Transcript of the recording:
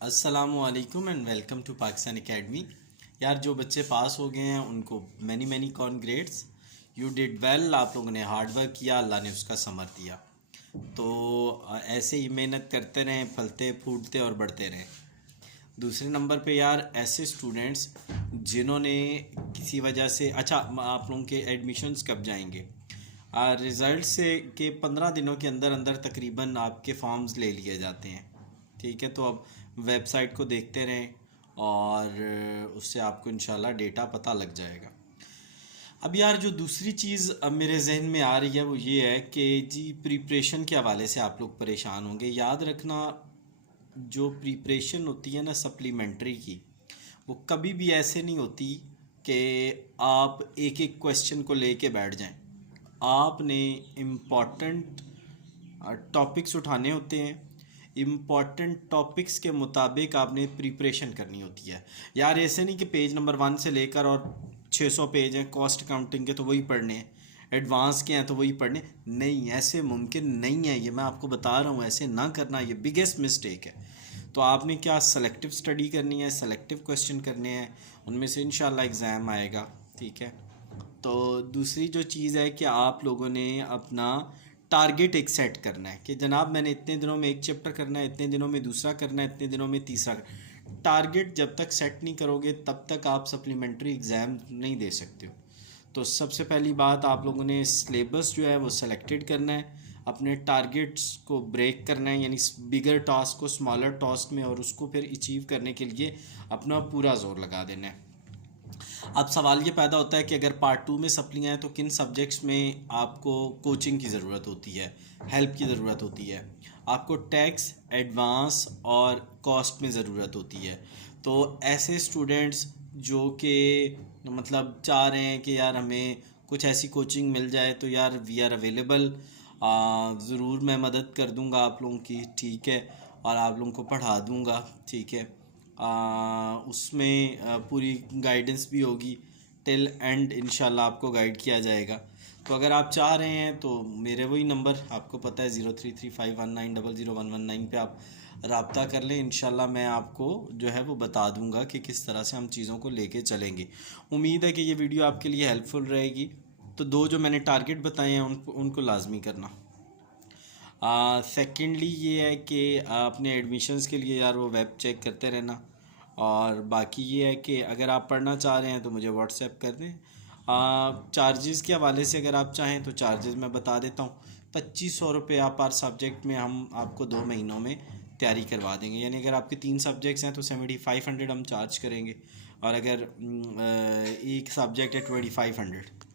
अस्सलामुअलैकुम and welcome to Pakistan academy. यार जो बच्चे पास हो गए हैं उनको many many congrats. You did well. आप लोगों ने हार्ड वर्क किया, अल्लाह ने उसका समर दिया। तो ऐसे ही मेहनत करते रहें, फलते फूटते और बढ़ते रहें। दूसरे नंबर पे यार ऐसे स्टूडेंट्स जिन्होंने किसी वजह से आप लोगों के एडमिशन्स कब जाएंगे? रिज़ल्ट से के 15 दिनों के अंदर अंदर तकरीबन आपके फॉर्म्स ले लिए जाते हैं। ठीक है, तो अब वेबसाइट को देखते रहें और उससे आपको इंशाल्लाह डेटा पता लग जाएगा। अब यार जो दूसरी चीज़ अब मेरे जहन में आ रही है वो ये है कि जी प्रिपरेशन के हवाले से आप लोग परेशान होंगे। याद रखना, जो प्रिपरेशन होती है ना सप्लीमेंट्री की, वो कभी भी ऐसे नहीं होती कि आप एक एक क्वेश्चन को लेके बैठ जाएं। आपने इम्पॉर्टेंट टॉपिक्स उठाने होते हैं, इम्पॉर्टेंट टॉपिक्स के मुताबिक आपने प्रिपरेशन करनी होती है। यार ऐसे नहीं कि पेज नंबर 1 से लेकर और 600 पेज हैं कॉस्ट अकाउंटिंग के तो वही पढ़ने हैं, एडवांस के हैं तो वही पढ़ने। नहीं, ऐसे मुमकिन नहीं है, ये मैं आपको बता रहा हूँ। ऐसे ना करना, ये बिगेस्ट मिस्टेक है। तो आपने क्या सेलेक्टिव स्टडी करनी है, सेलेक्टिव क्वेश्चन करने हैं, उनमें से इंशाल्लाह एग्ज़ाम आएगा। ठीक है, तो दूसरी जो चीज़ है कि आप लोगों ने अपना टारगेट एक सेट करना है कि जनाब मैंने इतने दिनों में एक चैप्टर करना है, इतने दिनों में दूसरा करना है, इतने दिनों में तीसरा टारगेट जब तक सेट नहीं करोगे तब तक आप सप्लीमेंट्री एग्ज़ाम नहीं दे सकते हो। तो सबसे पहली बात, आप लोगों ने सिलेबस जो है वो सेलेक्टेड करना है, अपने टारगेट्स को ब्रेक करना है, यानी बिगर टास्क को स्मॉलर टास्क में, और उसको फिर अचीव करने के लिए अपना पूरा जोर लगा देना है। अब सवाल ये पैदा होता है कि अगर पार्ट 2 में सप्लियाँ हैं तो किन सब्जेक्ट्स में आपको कोचिंग की ज़रूरत होती है, हेल्प की ज़रूरत होती है? आपको टैक्स, एडवांस और कॉस्ट में ज़रूरत होती है। तो ऐसे स्टूडेंट्स जो कि मतलब चाह रहे हैं कि यार हमें कुछ ऐसी कोचिंग मिल जाए, तो यार वी आर अवेलेबल। ज़रूर मैं मदद कर दूंगा आप लोगों की। ठीक है, और आप लोगों को पढ़ा दूंगा। ठीक है, उसमें पूरी गाइडेंस भी होगी, टिल एंड इंशाल्लाह आपको गाइड किया जाएगा। तो अगर आप चाह रहे हैं तो मेरे वही नंबर आपको पता है 033519001119 पे आप रब्ता कर लें। इंशाल्लाह मैं आपको जो है वो बता दूंगा कि किस तरह से हम चीज़ों को लेके चलेंगे। उम्मीद है कि ये वीडियो आपके लिए हेल्पफुल रहेगी। तो दो जो मैंने टारगेट बताए हैं उनको लाजमी करना। सेकेंडली ये है कि अपने एडमिशन्स के लिए यार वो वेब चेक करते रहना। और बाकी ये है कि अगर आप पढ़ना चाह रहे हैं तो मुझे व्हाट्सएप कर दें। चार्जेस के हवाले से अगर आप चाहें तो चार्जेस मैं बता देता हूँ। 2500 रुपये पर सब्जेक्ट में हम आपको 2 महीनों में तैयारी करवा देंगे। यानी अगर आपके 3 सब्जेक्ट्स हैं तो 7500 हम चार्ज करेंगे, और अगर एक सब्जेक्ट है 2500।